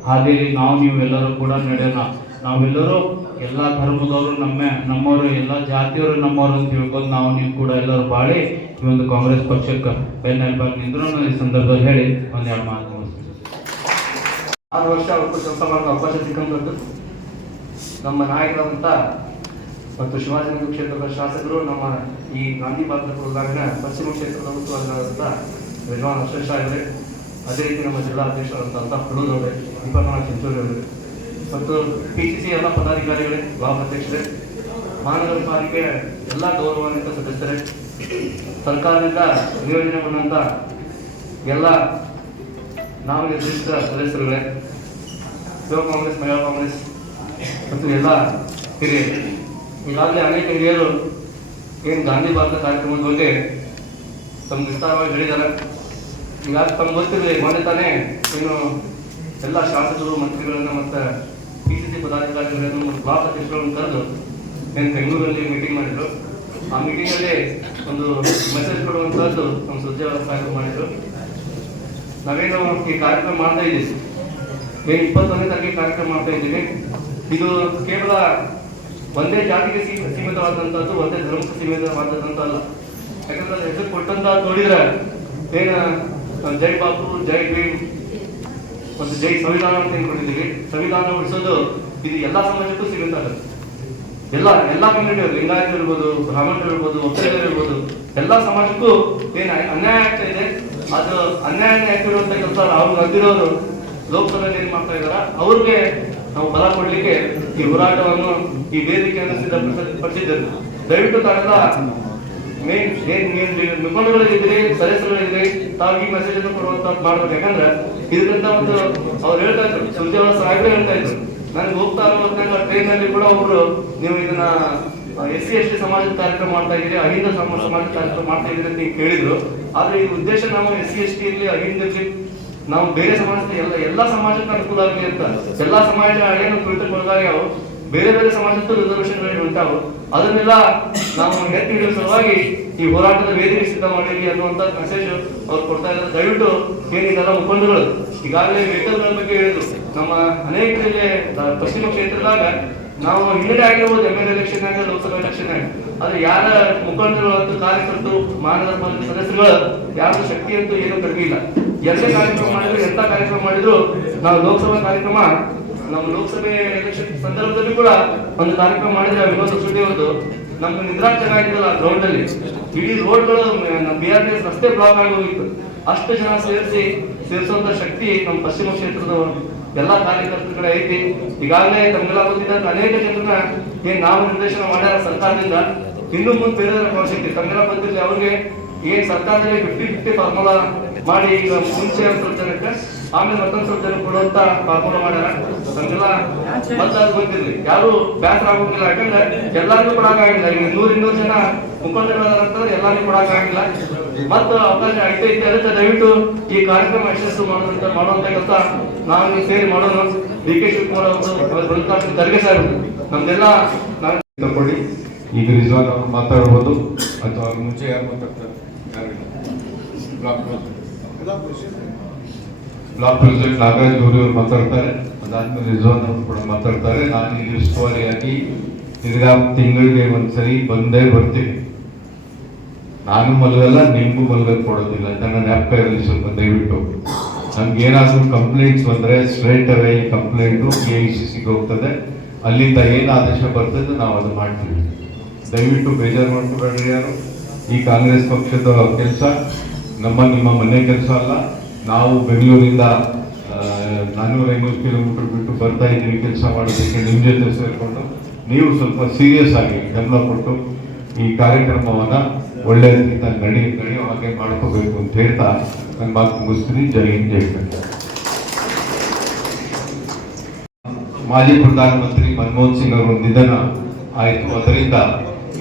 ಹಾದಿಯಲ್ಲಿ ನಾವು ನೀವು ಎಲ್ಲರೂ ಕೂಡ ನಡೆಯೋಣ. ನಾವೆಲ್ಲರೂ ಎಲ್ಲ ಧರ್ಮದವರು ನಮ್ಮ, ನಮ್ಮವರು, ಎಲ್ಲ ಜಾತಿಯವರು ನಮ್ಮವರು ಅಂತ ತಿಳ್ಕೊಂಡು ನಾವು ನೀವು ಕೂಡ ಎಲ್ಲರೂ ಬಾಳಿ ಈ ಒಂದು ಕಾಂಗ್ರೆಸ್ ಪಕ್ಷಕ್ಕೆ ಬೆನ್ನೆಲ್ಬಾಗಿ ನಿಂದ್ರು ಈ ಸಂದರ್ಭದಲ್ಲಿ ಹೇಳಿ ಒಂದೆರಡು ಮಾತು. ಆರು ವರ್ಷ ಅವಕ್ಕೂ ಕೆಲಸ ಮಾಡೋ ಅವಕಾಶ ಸಿಕ್ಕಂಥದ್ದು ನಮ್ಮ ನಾಯಕರಾದಂಥ ಮತ್ತು ಶಿವಾಜಿನಗರ ಕ್ಷೇತ್ರದ ಶಾಸಕರು, ನಮ್ಮ ಈ ಗಾಂಧಿ ಉದಾಹರಣೆ ಪಶ್ಚಿಮ ಕ್ಷೇತ್ರದ ಉಸ್ತುವಾರಿಯಾದಂಥ ಯಜಮಾನ್ ಅಶ್ವೇಶ್ ಅವರೇ ಅದೇ ರೀತಿ ನಮ್ಮ ಜಿಲ್ಲಾಧ್ಯಕ್ಷರಾದಂಥ ಹುಡುಗರವರೇ ದೀಪಕನಾಥ್ ಚಿಂಚೋಳಿ ಅವರೇ, ಮತ್ತು ಪಿ ಸಿ ಸಿ ಎಲ್ಲ ಪದಾಧಿಕಾರಿಗಳೇ, ಬ್ಲಾಕ್ ಅಧ್ಯಕ್ಷರೇ ಮಹಾನಗರ ಪಾಲಿಕೆ ಎಲ್ಲ ಗೌರವಾನ್ವಿತ ಸದಸ್ಯರೇ, ಸರ್ಕಾರದಿಂದ ನಿಯೋಜನೆಗೊಂಡಂಥ ಎಲ್ಲ ನಾವು ನಿರ್ದಿಷ್ಟ ಸದಸ್ಯರುಗಳೇ ಯುವ ಕಾಂಗ್ರೆಸ್, ಮಹಿಳಾ ಕಾಂಗ್ರೆಸ್ ಮತ್ತು ಎಲ್ಲ ಹಿರಿಯರು ಈಗಾಗಲೇ ಅನೇಕ ಹಿರಿಯರು ಏನು ಗಾಂಧಿ ಭಾರತ ಕಾರ್ಯಕ್ರಮದ ಬಗ್ಗೆ ತಮ್ಮ ವಿಸ್ತಾರವಾಗಿ ಹೇಳಿದ್ದಾರೆ. ಈಗಾಗಲೇ ತಮ್ಮ ಗೊತ್ತಿರಲಿ, ಮೊನ್ನೆ ತಾನೇ ಏನು ಎಲ್ಲ ಶಾಸಕರು, ಮಂತ್ರಿಗಳನ್ನು ಮತ್ತು ಪಿ ಸಿ ಸಿ ಪದಾಧಿಕಾರಿಗಳನ್ನು ಮತ್ತು ಬ್ಲಾಕ್ ಅಧ್ಯಕ್ಷರನ್ನು ಕರೆದು ಏನು ಬೆಂಗಳೂರಲ್ಲಿ ಮೀಟಿಂಗ್ ಮಾಡಿದರು. ಆ ಮೀಟಿಂಗಲ್ಲಿ ಒಂದು ಮೆಸೇಜ್ ಕೊಡುವಂಥದ್ದು ನಮ್ಮ ಸುದ್ದಿ ಮಾಡಿದ್ರು. ನಾವೇನು ಈ ಕಾರ್ಯಕ್ರಮ ಮಾಡ್ತಾ ಇದ್ದೀವಿ ಮೇ ಇಪ್ಪತ್ತೊಂದನೇ ತಾರೀಕು ಕಾರ್ಯಕ್ರಮ ಮಾಡ್ತಾ ಇದ್ದೀವಿ. ಇದು ಕೇವಲ ಒಂದೇ ಜಾತಿಗೆ ಸೀಮ ಸೀಮಿತವಾದಂಥದ್ದು, ಒಂದೇ ಧರ್ಮಕ್ಕೆ ಸೀಮಿತವಾದಂಥದ್ದು ಅಲ್ಲ. ಯಾಕಂದ್ರೆ ಹೆಸರು ಕೊಟ್ಟಂತ ನೋಡಿದ್ರೆ ಏನ, ಜೈ ಬಾಪು, ಜೈ ಭೀಮ್ ಮತ್ತು ಜೈ ಸಂವಿಧಾನ ಅಂತ ಹೇಳ್ಕೊಂಡಿದ್ದೀವಿ. ಸಂವಿಧಾನ ಉಳಿಸೋದು ಇದು ಎಲ್ಲ ಸಮಾಜಕ್ಕೂ ಸೀಮಿತ ಎಲ್ಲಾ, ಎಲ್ಲ ಕಮ್ಯುನಿಟಿ ಲಿಂಗಾಯತ ಇರ್ಬೋದು, ಬ್ರಾಹ್ಮಣರು ಇರ್ಬೋದು, ಒಕ್ಕಲಿಗರು ಇರ್ಬೋದು, ಎಲ್ಲ ಸಮಾಜಕ್ಕೂ ಏನು ಅನ್ಯಾಯ ಆಗ್ತಾ ಇದೆ? ಅದು ಅನ್ಯಾಯ ಆಗ್ತಿರುವಂತ ಕೆಲಸ ಅವ್ರು ನಂದಿರೋರು ಲೋಕಸಭೆಯಲ್ಲಿ ಏನ್ ಮಾಡ್ತಾ ಇದಾರ ಅವ್ರಿಗೆ ನಾವು ಬಲ ಕೊಡ್ಲಿಕ್ಕೆ ಈ ಹೋರಾಟವನ್ನು ಈ ವೇದಿಕೆಯನ್ನು ಸಿದ್ಧಪಡಿಸಿದ್ದರು ದಯವಿಟ್ಟು ತಾವೆಲ್ಲ ಮೇನ್ ಏನ್ ಸದಸ್ಯರುಗಳಿದ್ದೀರಿ ತಾವು ಈ ಮೆಸೇಜ್ ಅನ್ನು ಕೊಡುವಂತ ಮಾಡ್ಬೇಕು ಯಾಕಂದ್ರೆ ಇದರಿಂದ ಒಂದು ಅವ್ರು ಹೇಳ್ತಾ ಇದ್ರು. ಸಂಜೆ ಸಾಹೇಬ್ರೆ ಹೇಳ್ತಾ ಇದ್ರು. ನನ್ಗೆ ಹೋಗ್ತಾ ಇರೋ ಟ್ರೈನ್ನಲ್ಲಿ ಕೂಡ ಅವರು ನೀವು ಇದನ್ನ ಎಸ್ ಸಿ ಎಸ್ ಟಿ ಸಮಾಜದ ಕಾರ್ಯಕ್ರಮ ಮಾಡ್ತಾ ಇದ್ದೀರಿ, ಅಹಿಂದ ಸಮಾಜ ಸಮಾಜದ ಕಾರ್ಯಕ್ರಮ ಮಾಡ್ತಾ ಇದ್ದೀರಿ ಅಂತ ಹಿಂಗ್ ಕೇಳಿದ್ರು. ಆದ್ರೆ ಈ ಉದ್ದೇಶ ನಾವು ಎಸ್ ಸಿ ಎಸ್ ಟಿ ನಾವು ಬೇರೆ ಸಮಾಜದ ಎಲ್ಲ ಎಲ್ಲಾ ಸಮಾಜಕ್ಕೆ ಅನುಕೂಲ ಆಗಲಿ ಅಂತ. ಎಲ್ಲಾ ಸಮಾಜ ಏನು ಅವು. ಬೇರೆ ಬೇರೆ ಸಮಾಜದ ರಿಸರ್ವೇಷನ್ ಉಂಟಾವು ಅದನ್ನೆಲ್ಲ ನಾವು ಎತ್ತಿ ಹಿಡಿಯುವ ಸಲುವಾಗಿ ಈ ಹೋರಾಟದ ವೇದಿಕೆ ಸಿದ್ಧ ಮಾಡಿರಿ ಅನ್ನುವಂತ ಮೆಸೇಜ್ ಅವ್ರು ಕೊಡ್ತಾ ಇದ್ದಾರೆ. ದಯವಿಟ್ಟು ಏನಿದೆಲ್ಲ ಮುಖಂಡಗಳು ಈಗಾಗಲೇ ವೆಹಿಕಲ್ಗಳ ಬಗ್ಗೆ ಹೇಳಿದ್ರು. ನಮ್ಮ ಅನೇಕರಿಗೆ ದ- ಪಶ್ಚಿಮ ಕ್ಷೇತ್ರದಾಗ ನಾವು ಹಿನ್ನಡೆ ಆಗಿರ್ಬೋದು ಎಂ ಎಲ್ ಎಲೆಕ್ಷನ್ ಆಗ ಲೋಕಸಭಾ ಎಲೆಕ್ಷನ್ ಆಗಿ ಆದ್ರೆ ಯಾರ ಮುಖಂಡರು ಮತ್ತು ಕಾರ್ಯಕರ್ತರು ಮಂಡಳಿ ಸದಸ್ಯರುಗಳು ಯಾರು ಶಕ್ತಿ ಅಂತೂ ಏನು ಕಡಿಮೆ ಇಲ್ಲ. ಎಲ್ಲೇ ಕಾರ್ಯಕ್ರಮ ಮಾಡಿದ್ರು ಎಂತ ಕಾರ್ಯಕ್ರಮ ಮಾಡಿದ್ರು, ನಾವು ಲೋಕಸಭಾ ಕಾರ್ಯಕ್ರಮ, ನಮ್ಮ ಲೋಕಸಭೆ ಎಲೆಕ್ಷನ್ ಸಂದರ್ಭದಲ್ಲಿ ಕೂಡ ಒಂದು ಕಾರ್ಯಕ್ರಮ ಮಾಡಿದ್ರೆ ವಿನೋದ ಸುದ್ದಿ ಒಂದು. ನಮ್ಗೆ ನಿದ್ರಾ ಚೆನ್ನಾಗಿದ್ದಲ್ಲ ಗ್ರೌಂಡ್ ಅಲ್ಲಿ. ಇಡೀ ರೋಡ್ಗಳು ನಮ್ಮ ಬಿ ಆರ್ ಎಸ್ ರಸ್ತೆ ಬ್ಲಾಕ್ ಆಗಿ ಹೋಗಿತ್ತು. ಅಷ್ಟು ಜನ ಸೇರಿಸಿ, ಸೇರಿಸುವಂತ ಶಕ್ತಿ ನಮ್ಮ ಪಶ್ಚಿಮ ಕ್ಷೇತ್ರದ ಎಲ್ಲಾ ಕಾರ್ಯಕರ್ತರ ಕಡೆ ಐತಿ ಈಗಾಗಲೇ ತಮ್ಗೆಲ್ಲ ಗೊತ್ತಿದ್ದಂತ ಅನೇಕ ಜನರನ್ನ ಏನ್ ನಾವು ನಿರ್ದೇಶನ ಮಾಡ್ಯಾರ ಸರ್ಕಾರದಿಂದ. ಇನ್ನು ಮುಂದೆ ಬೇರೆ ಅವಶ್ಯಕತೆ ತಮಿಳ ಬಂದಿರಲಿ, ಅವ್ರಿಗೆ ಏನ್ ಸರ್ಕಾರದಲ್ಲಿ ಫಿಫ್ಟಿ ಫಿಫ್ಟಿ ಫಾರ್ಮುಲಾ ಮಾಡಿ ಈಗ ಮುಂಚೆ ಸ್ವಲ್ಪ ಜನಕ್ಕೆ, ಆಮೇಲೆ ಮತ್ತೊಂದು ಸ್ವಲ್ಪ ಜನ ಕೊಡುವಂತ ಫಾರ್ಮುಲಾ ಮಾಡ್ಯಾರ. ನಮ್ಗೆಲ್ಲ ಮತ್ತೆ ಅದು ಗೊತ್ತಿರ್ಲಿ ಯಾರು ಬ್ಯಾಸರ ಆಗೋದಿಲ್ಲ ಯಾಕಂದ್ರೆ ಎಲ್ಲರಿಗೂ ಕೊಡಕ್ಕಾಗಿಲ್ಲ ಈಗ ನೂರ್ ಇನ್ನೂರು ಜನ ಅಂತಂದ್ರೆ ಎಲ್ಲರಿಗೂ ಕೊಡಕ್ಕಾಗಿಲ್ಲ ಮತ್ತ ಅವಕಾಶ ಐತೆ ಅದಕ್ಕೆ ದಯವಿಟ್ಟು ಈ ಕಾರ್ಯಕ್ರಮ ಯಶಸ್ಸು ಮಾಡುವಂತ ಮಾಡುವಂತ ಕೆಲಸ ನೀವು ಸೇರಿ ಮಾಡೋಣ ಡಿ ಕೆ ಶಿವಕುಮಾರ್ ಅವರು ತರ್ಗೆ ಸಾಹೇಬ್ ನಮ್ದೆಲ್ಲ ತಗೊಳ್ಳಿ ಈಗ ರಿಜ್ವಾನ್ ಅವರು ಮಾತಾಡ್ಬೋದು. ಅಥವಾ ಅವ್ರ ಮುಂಚೆ ಯಾರು ಮಾತಾಡ್ತಾರೆ? ಬ್ಲಾಕ್ ಪ್ರೆಸಿಡೆಂಟ್ ನಾಗರಾಜ್ ಗೌರಿ ಅವರು ಮಾತಾಡ್ತಾರೆ. ಅದಾದ್ಮೇಲೆ ರಿಜ್ವಾನ್ ಅವರು ಕೂಡ ಮಾತಾಡ್ತಾರೆ. ನಾನು ಇಲ್ಲಿ ಉಸ್ತುವಾರಿಯಾಗಿ ತಿರ್ಗಾ ತಿಂಗಳಿಗೆ ಒಂದ್ಸರಿ ಬಂದೇ ಬರ್ತೀನಿ. ನಾನು ಮಲಗಲ್ಲ, ನಿಮ್ಗೂ ಮಲಗಕ್ಕೆ ಕೊಡೋದಿಲ್ಲ. ನನ್ನ ಜ್ಞಾಪಕ ಇರಲಿ ಸ್ವಲ್ಪ ದಯವಿಟ್ಟು. ನಮ್ಗೆ ಏನಾದ್ರೂ ಕಂಪ್ಲೇಂಟ್ಸ್ ಬಂದ್ರೆ straight away complaint K E C ಸಿಗೆ ಹೋಗ್ತದೆ. ಅಲ್ಲಿಂದ ಏನು ಆದೇಶ ಬರ್ತದೆ ನಾವು ಅದು ಮಾಡ್ತೀವಿ. ದಯವಿಟ್ಟು ಬೇಜಾರು ಮಾಡ್ಕೊಬೇಡ್ರಿ ಯಾರು. ಈ ಕಾಂಗ್ರೆಸ್ ಪಕ್ಷದ ಕೆಲಸ ನಮ್ಮ ನಿಮ್ಮ ಮನೆ ಕೆಲಸ ಅಲ್ಲ. ನಾವು ಬೆಂಗಳೂರಿಂದ ನಾನ್ನೂರ ಐನೂರು ಕಿಲೋಮೀಟರ್ ಬಿಟ್ಟು ಬರ್ತಾ ಇದ್ದೀವಿ ಕೆಲಸ ಮಾಡೋದಕ್ಕೆ ನಿಮ್ಮ ಜೊತೆ ಸೇರಿಕೊಂಡು. ನೀವು ಸ್ವಲ್ಪ ಸೀರಿಯಸ್ ಆಗಿ ಗಮನ ಕೊಟ್ಟು ಈ ಕಾರ್ಯಕ್ರಮವನ್ನು ಒಳ್ಳೆ ರೀತಿಯಿಂದ ನಡಿ ನಡೆಯೋ ಹಾಗೆ ಮಾಡ್ಕೋಬೇಕು ಅಂತ ಹೇಳ್ತಾ ನನ್ನ ಮಾತು ಮುಗಿಸ್ತೀನಿ ಜೈ ಹಿಂದ್ ಜೈ ಮಾಜಿ ಪ್ರಧಾನಮಂತ್ರಿ ಮನಮೋಹನ್ ಸಿಂಗ್ ಅವರ ನಿಧನ ಆಯಿತು. ಅದರಿಂದ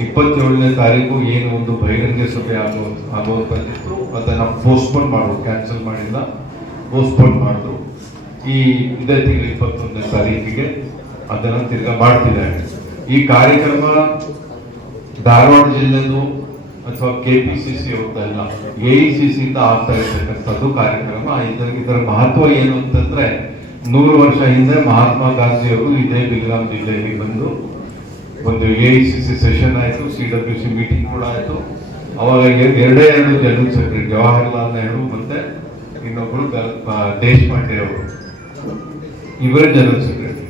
ಇಪ್ಪತ್ತೇಳನೇ ತಾರೀಕು ಏನು ಒಂದು ಬಹಿರಂಗ ಸಭೆ ಆಗೋ ಆಗುವಂಥದ್ದಿತ್ತು ಅದನ್ನು ಪೋಸ್ಟ್ಪೋನ್ ಮಾಡೋದು ಕ್ಯಾನ್ಸಲ್ ಮಾಡಿಲ್ಲ. ಪೋಸ್ಟ್ಪೋನ್ ಮಾಡಿದ್ರು ಈ ಇದೇ ತಿಂಗಳು ಇಪ್ಪತ್ತೊಂದನೇ ತಾರೀಕಿಗೆ ಅದನ್ನು ತಿರ್ಗಾ ಮಾಡ್ತಿದ್ದಾರೆ. ಈ ಕಾರ್ಯಕ್ರಮ ಧಾರವಾಡ ಜಿಲ್ಲೆದು ಅಥವಾ ಕೆ ಪಿ ಸಿ ಸಿ ಇಲ್ಲ ಎ ಐ ಸಿ ಸಿ ಇಂದ ಆಗ್ತಾ ಇರ್ತಕ್ಕಂಥದ್ದು ಕಾರ್ಯಕ್ರಮ. ಇದರ ಇದರ ಮಹತ್ವ ಏನು ಅಂತಂದ್ರೆ, ನೂರು ವರ್ಷ ಹಿಂದೆ ಮಹಾತ್ಮ ಗಾಂಧಿಯವರು ಇದೇ ಬೆಳಗಾಂ ಜಿಲ್ಲೆಯಲ್ಲಿ ಬಂದು ಒಂದು A I C C session ಆಯಿತು ಸಿ ಡಬ್ಲ್ಯೂ ಸಿ ಮೀಟಿಂಗ್ ಕೂಡ ಆಯಿತು. ಅವಾಗ ಎರಡೇ ಎರಡು ಜನರಲ್ ಸೆಕ್ರೆಟರಿ ಜವಾಹರ್ಲಾಲ್ ನೆಹರು ಮತ್ತೆ ಇನ್ನೊಬ್ಬರು ದೇಶಪಾಂಡೆ ಅವರು. ಇವರೇ ಜನರಲ್ ಸೆಕ್ರೆಟರಿ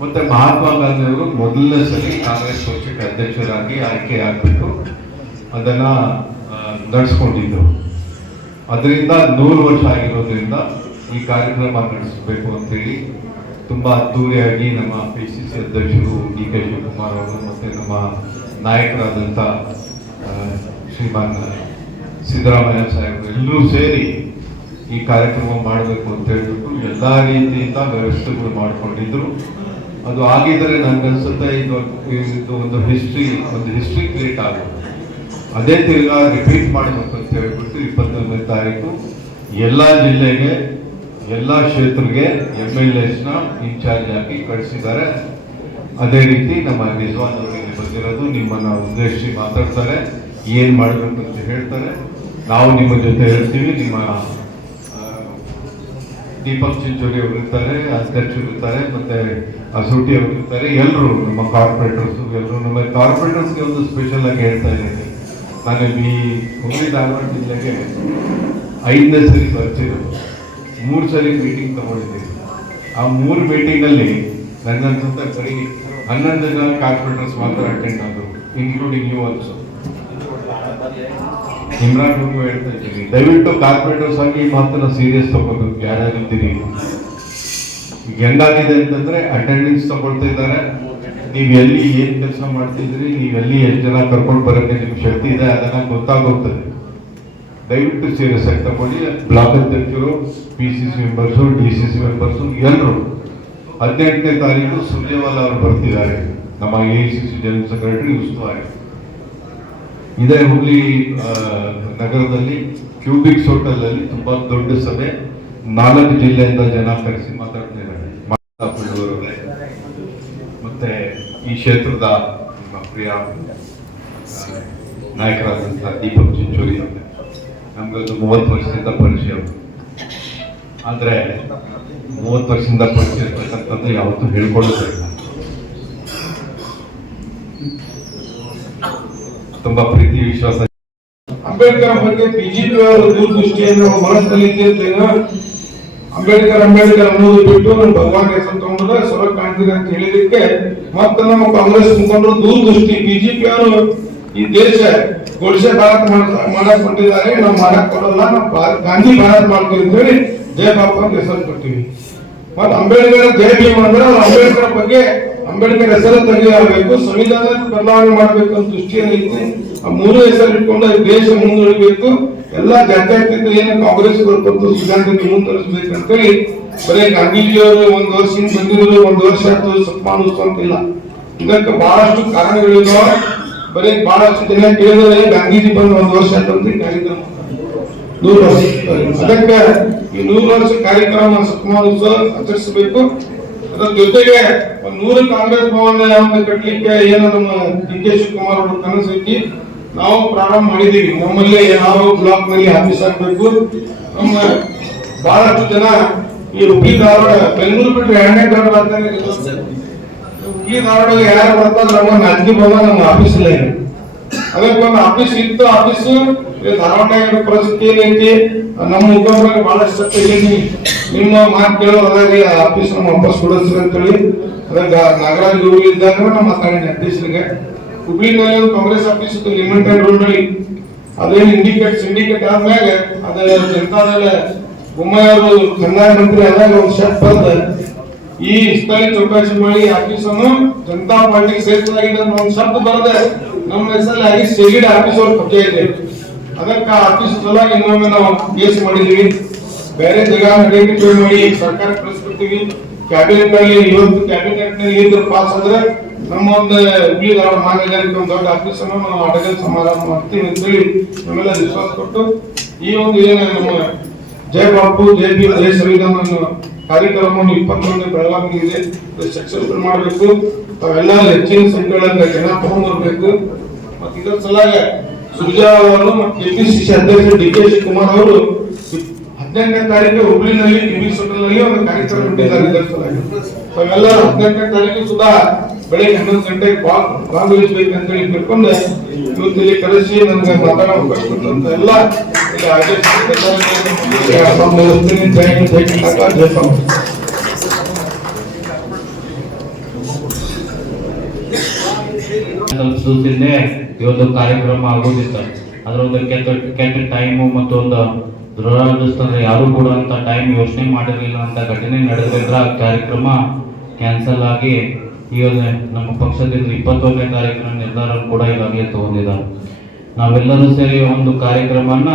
ಮತ್ತೆ ಮಹಾತ್ಮ ಗಾಂಧಿ ಅವರು ಮೊದಲನೇ ಸಲ ಕಾಂಗ್ರೆಸ್ ಪಕ್ಷಕ್ಕೆ ಅಧ್ಯಕ್ಷರಾಗಿ ಆಯ್ಕೆ ಆಗ್ಬಿಟ್ಟು ಅದನ್ನ ನಡೆಸ್ಕೊಂಡಿದ್ದರು ಅದರಿಂದ ನೂರು ವರ್ಷ ಆಗಿರೋದ್ರಿಂದ ಈ ಕಾರ್ಯಕ್ರಮ ನಡೆಸಬೇಕು ಅಂತೇಳಿ ತುಂಬ ಅದ್ದೂರಿಯಾಗಿ ನಮ್ಮ ಪಿ ಸಿ ಸಿ ಅಧ್ಯಕ್ಷರು ಡಿ ಕೆ ಶಿವಕುಮಾರ್ ಅವರು ಮತ್ತು ನಮ್ಮ ನಾಯಕರಾದಂಥ ಶ್ರೀಮಾನ್ ಸಿದ್ದರಾಮಯ್ಯ ಸಾಹೇಬರು ಎಲ್ಲರೂ ಸೇರಿ ಈ ಕಾರ್ಯಕ್ರಮ ಮಾಡಬೇಕು ಅಂತ ಹೇಳ್ಬಿಟ್ಟು ಎಲ್ಲ ರೀತಿಯಿಂದ ವ್ಯವಸ್ಥೆಗಳು ಮಾಡಿಕೊಂಡಿದ್ರು. ಅದು ಆಗಿದ್ದರೆ ನನಗನ್ಸುತ್ತೆ ಇದು ಇದು ಒಂದು ಹಿಸ್ಟ್ರಿ ಒಂದು ಹಿಸ್ಟ್ರಿ ಕ್ರಿಯೇಟ್ ಆಗುತ್ತೆ ಅದೇ ತಿರ್ಗಾ ರಿಪೀಟ್ ಮಾಡಬೇಕು ಅಂತ ಹೇಳ್ಬಿಟ್ಟು ಇಪ್ಪತ್ತೊಂದನೇ ತಾರೀಕು ಎಲ್ಲ ಜಿಲ್ಲೆಗೆ, ಎಲ್ಲ ಕ್ಷೇತ್ರಕ್ಕೆ ಎಂ ಎಲ್ ಎಸ್ನ ಇನ್ಚಾರ್ಜ್ ಹಾಕಿ ಕಳಿಸಿದ್ದಾರೆ. ಅದೇ ರೀತಿ ನಮ್ಮ ನಿಜವಾದ ಬಂದಿರೋದು ನಿಮ್ಮನ್ನ ಉದ್ದೇಶಿಸಿ ಮಾತಾಡ್ತಾರೆ, ಏನು ಮಾಡಬೇಕು ಅಂತ ಹೇಳ್ತಾರೆ. ನಾವು ನಿಮ್ಮ ಜೊತೆ ಹೇಳ್ತೀವಿ, ನಿಮ್ಮ ದೀಪಕ್ ಚಿಂಚೋಳಿ ಅವರು ಇರ್ತಾರೆ, ಅಧ್ಯಕ್ಷರು ಇರ್ತಾರೆ, ಮತ್ತೆ ಅಸೂಟಿ ಅವರು ಇರ್ತಾರೆ. ಎಲ್ಲರೂ ನಮ್ಮ ಕಾರ್ಪೊರೇಟರ್ಸ್ ಎಲ್ಲರೂ ನಮ್ಮ ಕಾರ್ಪೊರೇಟರ್ಸ್ಗೆ ಒಂದು ಸ್ಪೆಷಲ್ ಆಗಿ ಹೇಳ್ತಾ ಇದ್ದೀನಿ. ನಾನು ಈ ಹುಬ್ಬಳ್ಳಿ ಧಾರವಾಡ ಐದನೇ ಸರಿ ಬರ್ತಿರೋದು. ಮೂರು ಸರಿ ಮೀಟಿಂಗ್ ತಗೊಂಡಿದ್ದೀನಿ ಆ ಮೂರು ಮೀಟಿಂಗಲ್ಲಿ ನನ್ನಂತ ಬರೀ ಹನ್ನೊಂದು ಜನ ಕಾರ್ಪೊರೇಟರ್ಸ್ ಮಾತ್ರ ಅಟೆಂಡ್ ಆದರು ಇನ್ಕ್ಲೂಡಿಂಗ್ ಯು ಆಲ್ಸೋ ಇಮ್ರಾನ್ಗೂ ಹೇಳ್ತಾ ಇದ್ದೀನಿ. ದಯವಿಟ್ಟು ಕಾರ್ಪೊರೇಟರ್ಸ್ ಆಗಿ ಈ ಮಾತನ್ನ ಸೀರಿಯಸ್ ತಗೋಬೇಕು ಯಾರ್ಯಾರಿದ್ದೀರಿ ಹೆಂಗಾಗಿದೆ ಅಂತಂದ್ರೆ ಅಟೆಂಡೆನ್ಸ್ ತಗೊಳ್ತಾ ಇದ್ದಾರೆ. ನೀವು ಎಲ್ಲಿ ಏನ್ ಕೆಲಸ ಮಾಡ್ತಿದ್ರಿ, ನೀವು ಎಲ್ಲಿ ಎಷ್ಟು ಜನ ಕರ್ಕೊಂಡು ಬರೋಕ್ಕೆ ನಿಮ್ಗೆ ಶಕ್ತಿ ಇದೆ ಅದನ್ನ ಗೊತ್ತಾಗುತ್ತದೆ ದಯವಿಟ್ಟು ಸೀರಿಯಸ್ ಆಗಿ ತಗೊಳ್ಳಿ. ಬ್ಲಾಕ್ ಅಧ್ಯಕ್ಷರು P C C members D C C members ಎಲ್ಲರೂ ಹದಿನೆಂಟನೇ ತಾರೀಕು ಸುರ್ಜೇವಾಲ ಅವರು ಬರ್ತಿದ್ದಾರೆ. ನಮ್ಮ A C C general secretary ಉಸ್ತುವಾರಿ. ಇದೇ ಹುಬ್ಳಿ ನಗರದಲ್ಲಿ ಕ್ಯೂಬಿಕ್ಸ್ ಹೋಟೆಲಲ್ಲಿ ತುಂಬಾ ದೊಡ್ಡ ಸಭೆ. ನಾಲ್ಕು ಜಿಲ್ಲೆಯಿಂದ ಜನ ಕರೆಸಿ ಮಾತಾಡ್ತಿದ್ದಾರೆ. ಈ ಕ್ಷೇತ್ರದ ನಮ್ಮ ಪ್ರಿಯ ಆ, ನಾಯಕರಾದಂತಹ ದೀಪಕ್ ಚಿಂಚೋಳಿ ಅವರೇ ನಮ್ಗೊಂದು ಮೂವತ್ತು ವರ್ಷದಿಂದ ಪರಿಚಯ ಆದ್ರೆ ಮೂವತ್ತು ವರ್ಷದಿಂದ ಪರಿಚಯ ಇರ್ತಕ್ಕಂಥದ್ದು ಯಾವತ್ತೂ ಹೇಳ್ಕೊಳ್ಳೋದಿಲ್ಲ ತುಂಬಾ ಪ್ರೀತಿ ವಿಶ್ವಾಸ ಅಂಬೇಡ್ಕರ್ ಬಗ್ಗೆ ಬಿಜೆಪಿ ಅವರು ದೂರದೃಷ್ಟಿಯನ್ನು ಮನಸ್ಸಿನಲ್ಲಿ ಇಟ್ಟಿರ್ತೇನೆ ಅಂಬೇಡ್ಕರ್ ಅಂಬೇಡ್ಕರ್ ಅನ್ನೋದು ಬಿಟ್ಟು ನಮ್ಮ ಭಗವಾನ್ ಹೆಸರು ತಗೊಂಡ್ರೆ ಸೊಲಕ್ ಕಾಣ್ತೀರಿ ಅಂತ ಹೇಳಿದಕ್ಕೆ ಮತ್ತೆ ನಮ್ಮ ಕಾಂಗ್ರೆಸ್ ಮುಖಂಡರು ದೂರದೃಷ್ಟಿ ಬಿಜೆಪಿ ಅವರು ಈ ದೇಶ ಗುಡಿಸೆ ಭಾರತ ಮಾಡ- ಮಾಡಕ್ ಕೊಟ್ಟಿದ್ದಾರೆ, ನಾವು ಮಾಡಕ್ ಕೊಡಲ್ಲ ನಾವು ಗಾಂಧಿ ಭಾರತ ಮಾಡ್ತೀವಿ ಅಂತ ಹೇಳಿ ಜಯ ಅಂತ ಹೆಸರು ಕೊಟ್ಟಿವಿ ಮತ್ತೆ ಅಂಬೇಡ್ಕರ್ ಜಯ ಭೀಮ್ ಅಂದ್ರೆ ಅಂಬೇಡ್ಕರ್ ಬಗ್ಗೆ ಅಂಬೇಡ್ಕರ್ ಹೆಸರು ತೆಗೆಯಬೇಕು ಸಂವಿಧಾನ ಬದಲಾವಣೆ ಮಾಡಬೇಕು ಅಂತ ದೃಷ್ಟಿಯಲ್ಲಿ ಆ ಮೂರು ಹೆಸರು ಇಟ್ಕೊಂಡು ದೇಶ ಮುಂದುವರಿಬೇಕು. ಎಲ್ಲಾ ಜಾತ್ಯಾತೀತ ಏನು ಕಾಂಗ್ರೆಸ್ ಕೊಟ್ಟು ಸಿದ್ಧಾಂತಕ್ಕೆ ಮುಂದುವರಿಸಬೇಕು ಅಂತೇಳಿ ಬರೀ ಗಾಂಧೀಜಿಯವರು ಒಂದು ವರ್ಷ ಹಿಂದೆ ಬಂದಿರೋದು, ಒಂದು ವರ್ಷ ಆಯ್ತು ಸತ್ಮಾನೋತ್ಸವ ಅಂತಿಲ್ಲ ಇದಕ್ಕೆ ಬಹಳಷ್ಟು ಕಾರಣಗಳಿದಾವ. ಬರೀ ಬಹಳಷ್ಟು ಜನ ಕೇಳಿದ್ರೆ ಗಾಂಧೀಜಿ ಬಂದು ಒಂದು ವರ್ಷ ಅಂತ ಕಾರ್ಯಕ್ರಮ. ನೂರು ವರ್ಷ. ಅದಕ್ಕೆ ಈ ನೂರು ವರ್ಷ ಕಾರ್ಯಕ್ರಮ ಸತ್ಮಾನೋತ್ಸವ ಆಚರಿಸಬೇಕು. ಅದರ ಜೊತೆಗೆ ಒಂದ್ ನೂರು ಕಾಂಗ್ರೆಸ್ ಭವನ ಒಂದು ಕಟ್ಟಲಿಕ್ಕೆ ಏನು ನಮ್ಮ ಡಿ ಕೆ ಶಿವಕುಮಾರ್ ಅವರು ಕನಸು ಐತಿ ನಾವು ಪ್ರಾರಂಭ ಮಾಡಿದೀವಿ. ನಮ್ಮಲ್ಲಿ ಯಾವ ಬ್ಲಾಕ್ನಲ್ಲಿ ಆಫೀಸ್ ಆಗ್ಬೇಕು. ನಮ್ಮ ಬಹಳಷ್ಟು ಜನ ಈ ಹುಬ್ಳಿ ಧಾರವಾಡ, ಬೆಂಗಳೂರು ಬಿಟ್ಟರೆ ಎರಡನೇ ಧಾರವಾಡ ಅಂತಾನೆ. ಹುಬ್ಳಿ ಧಾರವಾಡ ಯಾರು ಬರ್ತಾರೆ ನಮ್ಮ ನಾಲ್ಕು ಭವನ ನಮ್ಮ ಆಫೀಸ್ ಇಲ್ಲ ಇದೆ. ಅದಕ್ಕೆ ಒಂದು ಆಫೀಸ್ ಇತ್ತು, ಆಫೀಸ್ ಧಾರವಾಡ ಪರಿಸ್ಥಿತಿ ಏನೈತಿ ನಮ್ಮ ಮುಖಂಡರಿಗೆ ಬಹಳಷ್ಟು ನಿಮ್ಮ ಮಾತು ಕೇಳೋದಾಗಿ ಆಫೀಸ್ ನಮ್ಮ ವಾಪಸ್ ಕೊಡಿಸ್ರಿ ಅಂತೇಳಿ ಅದಕ್ಕೆ ನಾಗರಾಜ್ ಗುರು ಇದ್ದಾಗ ನಮ್ಮ ಮಾತಾಡಿದ ಅಧ್ಯಕ್ಷರಿಗೆ ಹುಬ್ಳಿನಲ್ಲಿ ಒಂದು ಕಾಂಗ್ರೆಸ್ ಆಫೀಸ್ ಇತ್ತು ಲಿಮಿಟೆಡ್ ರೋಡ್ನಲ್ಲಿ ಅದೇನು ಇಂಡಿಕೇಟ್ ಸಿಂಡಿಕೇಟ್ ಆದ್ಮೇಲೆ ಅದ ಜನತಾದಳ ಬೊಮ್ಮಾಯಿ ಅವರು ಕಂದಾಯ ಮಂತ್ರಿ ಆದಾಗ ಒಂದು ಶರ್ಟ್ ಬಂದ ಈ ಸ್ಥಳೀಯ ಚೌಕಾಸಿ ಮಾಡಿ ಆಫೀಸನ್ನು ಜನತಾ ಪಾರ್ಟಿಗೆ ಸೇರಿಸಲಾಗಿದೆ ಅನ್ನೋ ಒಂದು ಶಬ್ದ ಬರದೆ ನಮ್ಮ ಹೆಸರಲ್ಲಿ ಆಗಿ ಸೇರಿಡ ಆಫೀಸ್ ಅವ್ರ ಕಬ್ಜೆ ಇದೆ. ಅದಕ್ಕೆ ಆಫೀಸ್ ಸಲುವಾಗಿ ಇನ್ನೊಮ್ಮೆ ನಾವು ಕೇಸ್ ಮಾಡಿದೀವಿ ಬೇರೆ ಜಾಗ ನಡೆಯುತ್ತೆ ಮಾಡಿ ಸರ್ಕಾರ ಕಳಿಸ್ಬಿಡ್ತೀವಿ. ಕ್ಯಾಬಿನೆಟ್ನಲ್ಲಿ ಇವತ್ತು ಕ್ಯಾಬಿನೆಟ್ನಲ್ಲಿ ಇದ್ರ ಪಾಸ್ ಆದ್ರೆ ನಮ್ಮ ಒಂದು ಹುಬ್ಳಿ ಧಾರವಾಡ ಮಹಾನಗರಕ್ಕೆ ಒಂದು ದೊಡ್ಡ ಆಫೀಸ್ ಅನ್ನು ನಾವು ಅಡಗಲ್ ಸಮಾರಂಭ ಮಾಡ್ತೀವಿ ಅಂತೇಳಿ ನಮ್ಮೆಲ್ಲ ವಿಶ್ವಾಸ ಕೊಟ್ಟು ಈ ಒಂದು ಏನ ನಮ್ಮ ಜಯ ಬಾಪು ಜಯ ಬಿ ಜಯ ಸಂವಿಧಾನ ಕಾರ್ಯಕ್ರಮ ಕಾರ್ಯಕ್ರಮವನ್ನು ಇಪ್ಪತ್ತೊಂದನೇ ಬೆಳಗಾವಿ ಇದೆ. ಸಕ್ಸಸ್ಫುಲ್ ಮಾಡಬೇಕು. ತಾವೆಲ್ಲ ಹೆಚ್ಚಿನ ಸಂಖ್ಯೆಗಳಲ್ಲಿ ಜನ ತಗೊಂಡ್ಬರ್ಬೇಕು ಮತ್ತೆ ಇದರ ಸಲುವಾಗಿ ಸುರ್ಜಾ ಅವರು ಮತ್ತು ಕೆಪಿಸಿಸಿ ಅಧ್ಯಕ್ಷ ಡಿ ಕೆ ಶಿವಕುಮಾರ್ ಅವರು ಹದಿನೆಂಟನೇ ತಾರೀಕು ಹುಬ್ಳಿನಲ್ಲಿ ಟಿವಿ ನಲ್ಲಿ ಒಂದು ಕಾರ್ಯಕ್ರಮ ಇಟ್ಟಿದ್ದಾರೆ ಇದರ ಸಲುವಾಗಿ ತಾವೆಲ್ಲ ಹದಿನೆಂಟನೇ ತಾರೀಕು ಸುಧಾ ಬೆಳಿಗ್ಗೆ ಹನ್ನೊಂದು ಗಂಟೆಗೆ ಭಾಗವಹಿಸಬೇಕು ಅಂತ ಹೇಳಿ ಕರ್ಕೊಂಡು ಇವತ್ತು ಇಲ್ಲಿ ಕರೆಸಿ ನನಗೆ ಮಾತಾಡಬೇಕು ಈ ಒಂದು ಕಾರ್ಯಕ್ರಮ ಆಗೋದಿತ್ತು ಅದ್ರ ಒಂದು ಕೆಟ್ಟ ಕೆಟ್ಟ ಟೈಮು ಮತ್ತು ಒಂದು ದುರದೃಷ್ಟಂದ್ರೆ ಯಾರು ಕೂಡ ಅಂತ ಟೈಮ್ ಯೋಚನೆ ಮಾಡಿರಲಿಲ್ಲ ಅಂತ ಘಟನೆ ನಡೆದಿದ್ರೆ ಕಾರ್ಯಕ್ರಮ ಕ್ಯಾನ್ಸಲ್ ಆಗಿ ಈಗ ನಮ್ಮ ಪಕ್ಷದಿಂದ ಇಪ್ಪತ್ತೊಂದನೇ ತಾರೀಕಿನ ನಿರ್ಧಾರ ಕೂಡ ಈಗಾಗಲೇ ತಗೊಂಡಿದ್ದಾರೆ. ನಾವೆಲ್ಲರೂ ಸೇರಿ ಒಂದು ಕಾರ್ಯಕ್ರಮನ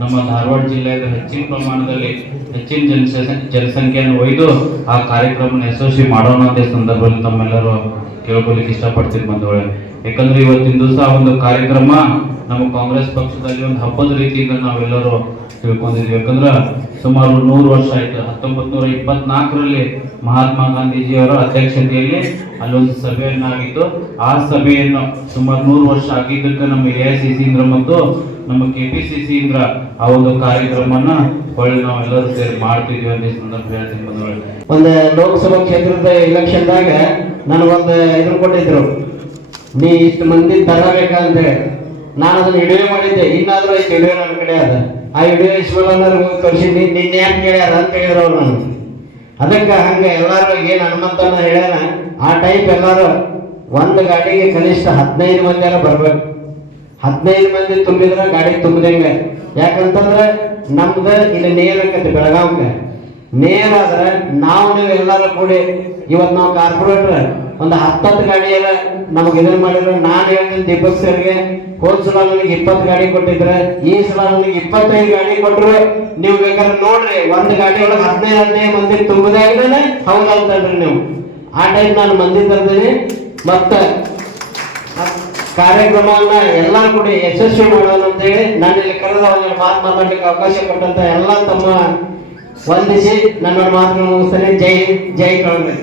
ನಮ್ಮ ಧಾರವಾಡ ಜಿಲ್ಲೆಯ ಹೆಚ್ಚಿನ ಪ್ರಮಾಣದಲ್ಲಿ ಹೆಚ್ಚಿನ ಜನಸ, ಜನಸಂಖ್ಯೆಯನ್ನು ಒಯ್ದು ಆ ಕಾರ್ಯಕ್ರಮನ ಯಶಸ್ವಿ ಮಾಡೋಣ ಅಂತ ಸಂದರ್ಭದಲ್ಲಿ ತಮ್ಮೆಲ್ಲರೂ ಕೇಳ್ಕೊಳ್ಳಿಕ್ಕೆ ಇಷ್ಟಪಡ್ತೀನಿ ಬಂಧುಗಳೇ. ಯಾಕಂದ್ರೆ ಇವತ್ತಿನ ದಿವಸ ಒಂದು ಕಾರ್ಯಕ್ರಮ ನಮ್ಮ ಕಾಂಗ್ರೆಸ್ ಪಕ್ಷದಲ್ಲಿ ಒಂದು ಹಬ್ಬದ ರೀತಿಯಿಂದ ನಾವೆಲ್ಲರೂ ತಿಳ್ಕೊಂಡಿದ್ವಿ ಯಾಕಂದ್ರೆ ಸುಮಾರು ನೂರು ವರ್ಷ ಆಯ್ತು. ಹತ್ತೊಂಬತ್ತು ನೂರ ಇಪ್ಪತ್ನಾಲ್ಕರಲ್ಲಿ ಮಹಾತ್ಮ ಗಾಂಧೀಜಿಯವರ ಅಧ್ಯಕ್ಷತೆಯಲ್ಲಿ ಅಲ್ಲೊಂದು ಸಭೆಯನ್ನಾಗಿತ್ತು. ಆ ಸಭೆಯನ್ನು ಸುಮಾರು ನೂರು ವರ್ಷ ಆಗಿದ್ದಕ್ಕೆ ನಮ್ಮ ಎ ಐ ಸಿ ಸಿ ಇಂದ್ರ ಮತ್ತು ನಮ್ಮ ಕೆ ಪಿ ಸಿ ಸಿ ಇಂದ್ರ ಆ ಒಂದು ಕಾರ್ಯಕ್ರಮನ ಹೊಳ್ಳಿ ನಾವೆಲ್ಲರೂ ಸೇರಿ ಮಾಡ್ತಿದ್ವಿ ಅಂತ ಸಂದರ್ಭ ಹೇಳ್ತೀನಿ ಒಂದು ಲೋಕಸಭಾ ಕ್ಷೇತ್ರದ ಇಲೆಕ್ಷನ್ದಾಗ ನನಗೊಂದು ಇದ್ರ ಕೊಟ್ಟಿದ್ರು. ನೀ ಇಷ್ಟು ಮಂದಿ ತರಬೇಕಂದ್ರೆ ನಾನು ಅದನ್ನ ವಿಡಿಯೋ ಮಾಡಿದ್ದೆ. ಇನ್ನಾದ್ರೂ ವಿಡಿಯೋ ನನ್ನ ಕಡೆ ಅದ ಆ ವಿಡಿಯೋ ಇಸ್ಕೊಳ್ಳೋದ್ರೆ ಹೋಗಿ ತೋರಿಸಿದ್ನಿ ನಿನ್ನೆ ಯಾಕೆ ಕೇಳ್ಯಾರ? ಅಂತ ಹೇಳಿದ್ರು ಅವ್ರು ನಾನು ಅದಕ್ಕೆ ಹಂಗೆ ಎಲ್ಲರೂ ಏನು ಹನುಮಂತನ ಹೇಳ್ಯಾರ ಆ ಟೈಪ್ ಎಲ್ಲರೂ ಒಂದು ಗಾಡಿಗೆ ಕನಿಷ್ಠ ಹದಿನೈದು ಮಂದಿ ಬರ್ಬೇಕು. ಹದಿನೈದು ಮಂದಿ ತುಂಬಿದ್ರೆ ಗಾಡಿ ತುಂಬಿದಂಗೆ. ಯಾಕಂತಂದ್ರೆ ನಮ್ದು ಇಲ್ಲಿ ನೇರ ಆಕೈತಿ ಬೆಳಗಾವಿಗೆ. ನೇರ ಆದ್ರೆ ನಾವು ನೀವು ಎಲ್ಲರೂ ಕೂಡಿ ಇವತ್ತು ನಾವು ಕಾರ್ಪೊರೇಟರ್, ಒಂದು ಹತ್ತತ್ತು ಗಾಡಿಯಲ್ಲ ನಮಗೆ ಇದನ್ನ ಮಾಡಿದ್ರೆ ನಾನು ಹೇಳ್ತೀನಿ ದೀಪಕ್ ಸರ್ಗೆ ಹೋದ್ ಸಲ ನನಗೆ ಇಪ್ಪತ್ತು ಗಾಡಿ ಕೊಟ್ಟಿದ್ರೆ, ಈ ಸಲ ನನಗೆ ಇಪ್ಪತ್ತೈದು ಗಾಡಿ ಕೊಟ್ರು, ನೀವು ಬೇಕಾದ್ರೆ ನೋಡ್ರಿ, ಒಂದು ಗಾಡಿ ಒಳಗೆ ಹದಿನೈದು ಹದಿನೈದು ಮಂದಿ ತುಂಬದಾಗಿದ್ರೆ ಹೌದಾ ಅಂತಂದ್ರಿ ನೀವು. ಆ ಟೈಪ್ ನಾನು ಮಂದಿ ತರ್ತೀನಿ, ಮತ್ತೆ ಕಾರ್ಯಕ್ರಮವನ್ನ ಎಲ್ಲ ಕೂಡ ಯಶಸ್ವಿ ಮಾಡೋಣ ಅಂತ ಹೇಳಿ ನಾನು ಇಲ್ಲಿ ಕರೆದ ಒಂದು ಮಾತು ಮಾತಾಡ್ಲಿಕ್ಕೆ ಅವಕಾಶ ಕೊಟ್ಟಂತ ಎಲ್ಲ ತಮ್ಮ ವಂದಿಸಿ ನನ್ನ ಮಾತನ್ನು ಮುಗಿಸ್ತೇನೆ. ಜೈ ಜೈ ಕಳಂಬಿ.